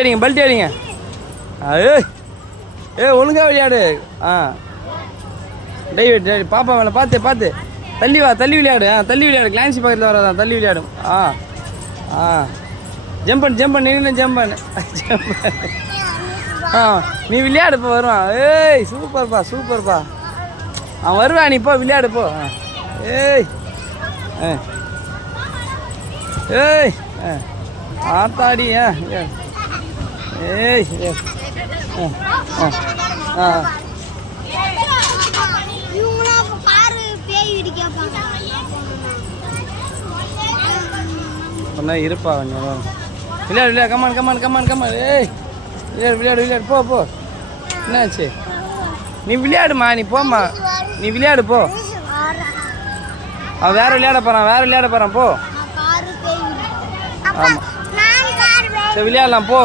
அடிங்க பல்ட்டி அடிங்க. ஏய் ஏய் ஒழுங்கா விளையாடு. டேவிட் பாப்பா மேலே பார்த்து தள்ளி வா, தள்ளி விளையாடு. தள்ளி விளையாடு. கிளான்சி பக்கத்தில் வராதான், தள்ளி விளையாடும். ஜம்ப் பண்ணு நீங்களும் ஜம்ப் பண்ணு. நீ விளையாடுப்பா வருவான். ஏய் சூப்பர்ப்பா அவன் வருவான். நீ போ விளையாடு போ. ஏய் ஏய் ஆத்தாடி. ஏய் சொன்னா இருப்பா கொஞ்சம் விளையாடு. கமான். ஏய் விளையாடு போ. என்னாச்சு? நீ விளையாடுமா, நீ போம்மா, நீ விளையாடு போ. அவன் வேற விளையாட போறான் போ. ஆமாம் சரி விளையாடலாம் போ.